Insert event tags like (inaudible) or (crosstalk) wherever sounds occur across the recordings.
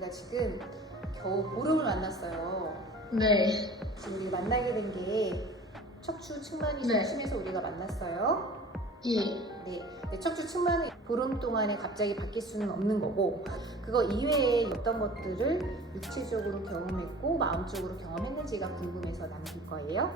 우리가 지금 겨우 보름을 만났어요. 네. 지금 우리 만나게 된 게 척추 측만이 좀 네. 심해서 우리가 만났어요. 예. 네, 근데 척추 측만은 보름 동안에 갑자기 바뀔 수는 없는 거고 그거 이외에 어떤 것들을 육체적으로 경험했고 마음적으로 경험했는지가 궁금해서 남길 거예요.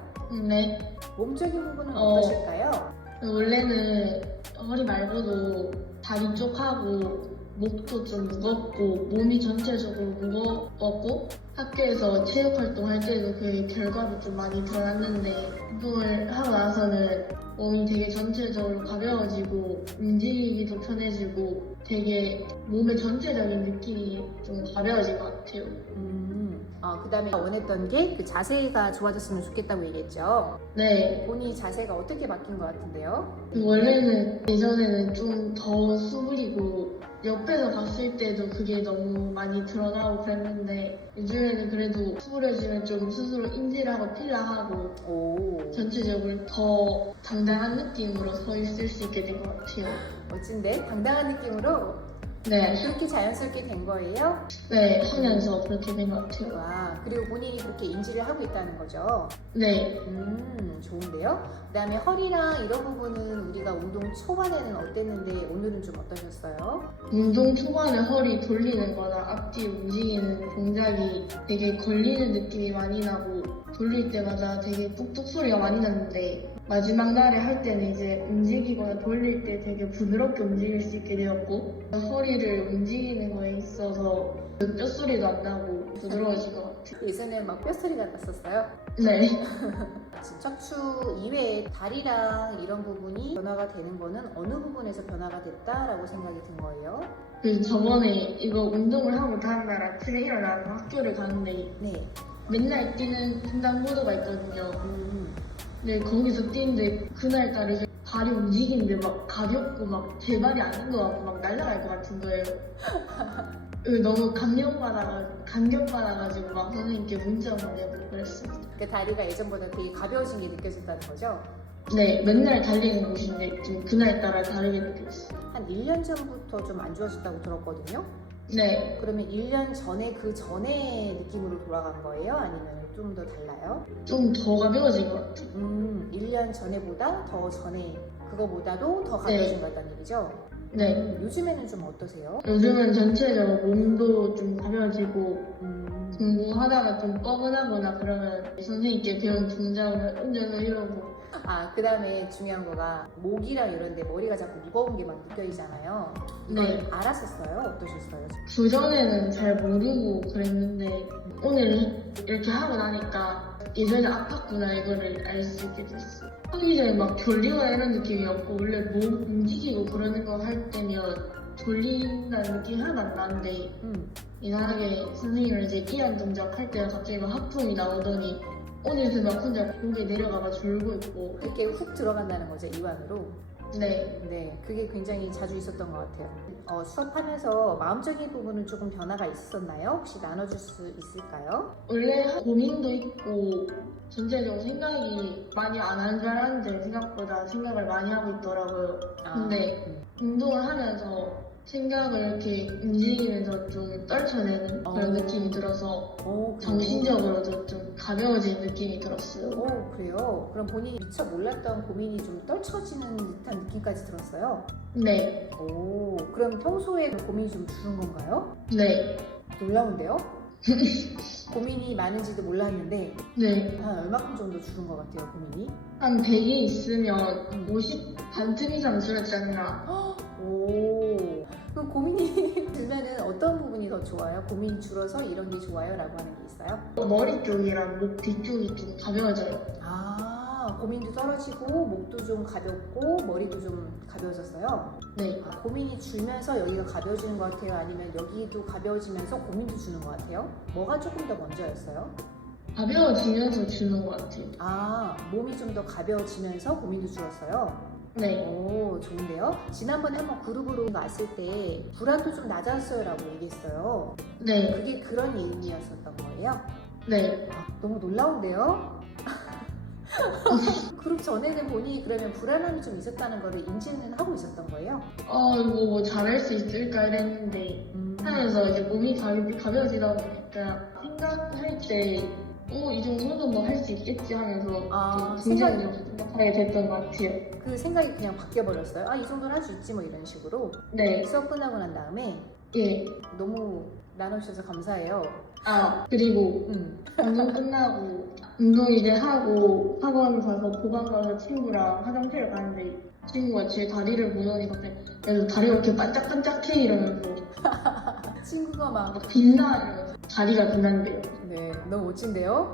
네. 몸적인 부분은 어. 어떠실까요? 원래는 허리 말고도 다리 쪽하고 목도 좀 무겁고 몸이 전체적으로 무거웠고 학교에서 체육 활동할 때도 그 결과도 좀 많이 드러났는데 운동을 하고 나서는 몸이 되게 전체적으로 가벼워지고 움직이기도 편해지고 되게 몸의 전체적인 느낌이 좀 가벼워진 것 같아요. 음, 어, 그 다음에 원했던 게 그 자세가 좋아졌으면 좋겠다고 얘기했죠. 네. 본인이 자세가 어떻게 바뀐 것 같은데요? 원래는 예전에는 좀 더 수그리고 옆에서 봤을 때도 그게 너무 많이 드러나고 그랬는데 요즘에는 그래도 수그려지면 좀 스스로 인지하고 필라하고 오, 전체적으로 더 당당한 느낌으로 서 있을 수 있게 된 것 같아요. 멋진데? 당당한 느낌으로 네, 그렇게 자연스럽게 된 거예요? 네 하면서 그렇게 된 것 같아요. 와, 그리고 본인이 그렇게 인지를 하고 있다는 거죠? 네, 음, 좋은데요? 그 다음에 허리랑 이런 부분은 우리가 운동 초반에는 어땠는데 오늘은 좀 어떠셨어요? 운동 초반에 허리 돌리는 거나 앞뒤 움직이는 동작이 되게 걸리는 느낌이 많이 나고 돌릴 때마다 되게 뚝뚝 소리가 많이 났는데 마지막 날에 할 때는 이제 움직이거나 돌릴 때 되게 부드럽게 움직일 수 있게 되었고 허리를 움직이는 거에 있어서 뼈소리도 안 나고 부드러워진 것 같아요. 예전에 막 뼈소리가 났었어요? 네. (laughs) 척추 이외에 다리랑 이런 부분이 변화가 되는 거는 어느 부분에서 변화가 됐다라고 생각이 든 거예요? 그래서 저번에 이거 운동을 하고 다음날 아침에 일어나서 학교를 가는데 네. 맨날 뛰는 횡단보도가 있거든요. 음, 네, 거기서 뛰는데 그날 따라 이제 발이 움직이는데 막 가볍고 막 제 발이 아닌 것 같고 막 날아갈 것 같은 거예요. (laughs) 그 너무 감명받아가 감격받아가지고 막 선생님께 문자 보내고 그랬어요. 그 다리가 예전보다 되게 가벼워진 게 느껴졌다는 거죠? 네, 맨날 달리는 곳인데 좀 그날따라 다르게 느꼈어요. 한 1년 전부터 좀 안 좋아졌다고 들었거든요? 네, 그러면 1년 전에 그 전에 느낌으로 돌아간 거예요? 아니면 좀 더 달라요? 좀 더 가벼워진 것 같아요. 음, 1년 전에보다 더 전에 그거보다도 더 가벼워진 것 같다는 얘기죠? 네, 음, 요즘에는 좀 어떠세요? 요즘은 전체적으로 몸도 좀 가벼워지고 음, 공부하다가 좀 뻐근하거나 그러면 선생님께 배운 동작을 운전을 이러고 아, 그 다음에 중요한 거가 목이랑 이런 데 머리가 자꾸 무거운 게 막 느껴지잖아요. 이걸 네. 알았었어요? 어떠셨어요? 그전에는 잘 모르고 그랬는데 오늘 이렇게 하고 나니까 예전에 아팠구나 이거를 알 수 있게 됐어. 하기 전에 막 졸리거나 이런 느낌이 없고 원래 몸 움직이고 그러는 거 할 때면 졸린다는 느낌이 하나도 안 나는데 음, 이상하게 선생님을 이제 이한 동작 할 때가 갑자기 막 하품이 나오더니 오늘도 막 혼자 고개 내려가가 졸고 있고 그렇게 훅 들어간다는 거죠, 이완으로. 네 네, 그게 굉장히 자주 있었던 것 같아요. 어, 수업하면서 마음적인 부분은 조금 변화가 있었나요? 혹시 나눠줄 수 있을까요? 원래 고민도 있고 전체적으로 생각이 많이 안 하는 줄 알았는데 생각보다 생각을 많이 하고 있더라고요. 아, 근데 음. 운동을 하면서 생각을 이렇게 움직이면서 좀 떨쳐내는 그런 어. 느낌이 들어서 오, 그래요? 정신적으로도 좀 가벼워진 느낌이 들었어요. 오, 그래요? 그럼 본인이 미처 몰랐던 고민이 좀 떨쳐지는 듯한 느낌까지 들었어요? 네, 오, 그럼 평소에 그 고민이 좀 줄은 건가요? 네, 놀라운데요? (laughs) 고민이 많은지도 몰랐는데 네. 한 얼마큼 정도 줄은 것 같아요, 고민이? 한 100이 있으면 50 반틈 이상 줄었지 않나. 오, 그럼 고민이 (laughs) 들면은 어떤 부분이 더 좋아요? 고민이 줄어서 이런 게 좋아요? 라고 하는 게 있어요? 머리 쪽이랑 목 뒤쪽이 좀 가벼워져요. 아, 고민도 떨어지고 목도 좀 가볍고 머리도 좀 가벼워졌어요? 네, 아, 고민이 줄면서 여기가 가벼워지는 것 같아요? 아니면 여기도 가벼워지면서 고민도 주는 것 같아요? 뭐가 조금 더 먼저였어요? 가벼워지면서 주는 것 같아요. 아, 몸이 좀 더 가벼워지면서 고민도 줄었어요? 네, 오, 좋은데요? 지난번에 한번 그룹으로 왔을 때 불안도 좀 낮았어요 라고 얘기했어요. 네, 그게 그런 의미였었던 거예요? 네. 아, 너무 놀라운데요? (laughs) 그룹 전에는 본인이 그러면 불안함이 좀 있었다는 거를 인지는 하고 있었던 거예요? 어, 이거 뭐 잘할 수 있을까 이랬는데 음, 하면서 이제 몸이 가벼, 가벼워지다 보니까 생각할 때, 어, 이 정도는 뭐 할 수 있겠지 하면서 아, 좀 긍정적으로 생각하게 됐던 것 같아요. 그 생각이 그냥 바뀌어 버렸어요. 아 이 정도는 할 수 있지 뭐 이런 식으로 네, 수업 끝나고 난 다음에 예. 너무 나눠주셔서 감사해요. 아, 그리고 음. 방송 끝나고 운동 이제 하고 학원 가서 보강 가서 친구랑 화장실을 가는데 친구가 제 다리를 보더니 갑자기 야너 다리가 이렇게 반짝반짝해 이러면서 (laughs) 친구가 막 막 빛나 이러면서 다리가 빛난대요. 네, 너무 멋진데요?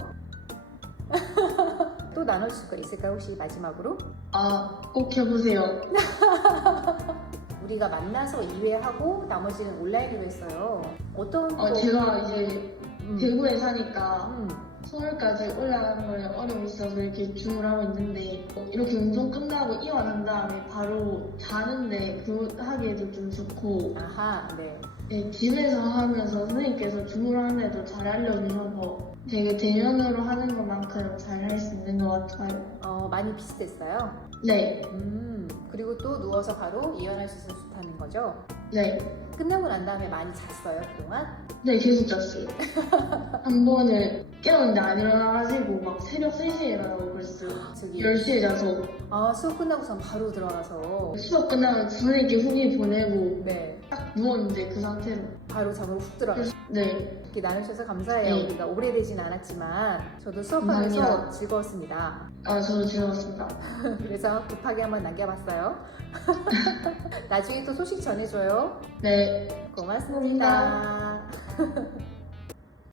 또 나눠줄 거 있을까요? 혹시 마지막으로? 아, 꼭 해보세요. (laughs) 우리가 만나서 2회 하고 나머지는 온라인으로 했어요. 어떤 어, 거- 제가 이제 음, 대구에 사니까 음, 서울까지 올라가는 거에 어려움이 있어서 이렇게 줌을 하고 있는데 이렇게 운동 끝나고 이완한 다음에 바로 자는데 그 하기에도 좀 좋고 아하, 네. 네, 집에서 하면서 선생님께서 줌을 하는데도 잘 알려주셔서 되게 대면으로 하는 것만큼 잘 할 수 있는 것 같아요. 어, 많이 비슷했어요. 네, 음, 그리고 또 누워서 바로 이완할 수 있어서 좋다는 거죠. 네, 끝나고 난 다음에 많이 잤어요, 그동안? 네 계속 잤어요. (laughs) 한 번은 깨웠는데 안 일어나가지고 막 새벽 3시에 일어나고 그랬어요. 저기, 10시에 자서 아, 수업 끝나고선 바로 들어가서, 수업 끝나면 선생님께 후기 보내고 네, 딱 누웠는데 그 상태로 바로 잠으로 훅 들어가서. 네, 이렇게 나누셔서 감사해요. 네. 우리가 오래되진 않았지만, 저도 수업하면서 감사합니다. 즐거웠습니다. 아 저도 즐거웠습니다. (laughs) 그래서 급하게 한번 남겨봤어요. (laughs) 나중에 또 소식 전해줘요. 네, 고맙습니다. (laughs)